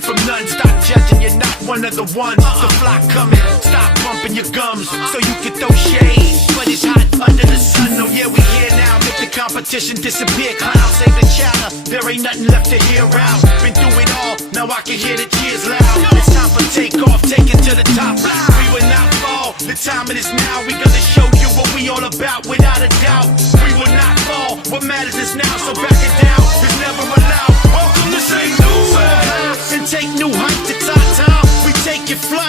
nothing from none. Stop judging, you're not one of the ones. The flock coming, stop bumping your gums so you can throw shade. But it's hot under the sun, oh yeah, we here now. Make the competition disappear, clown, save the chatter. There ain't nothing left to hear out. Been through it all, now I can hear the cheers loud. It's time for takeoff, take it to the top. We will not fall, the time it is now. We gonna show you what we all about, without a doubt. We will not fall, what matters is now. So back it down, it's never allowed. Welcome to St. Louis. So high and take new heights, it's our time. We take your flight.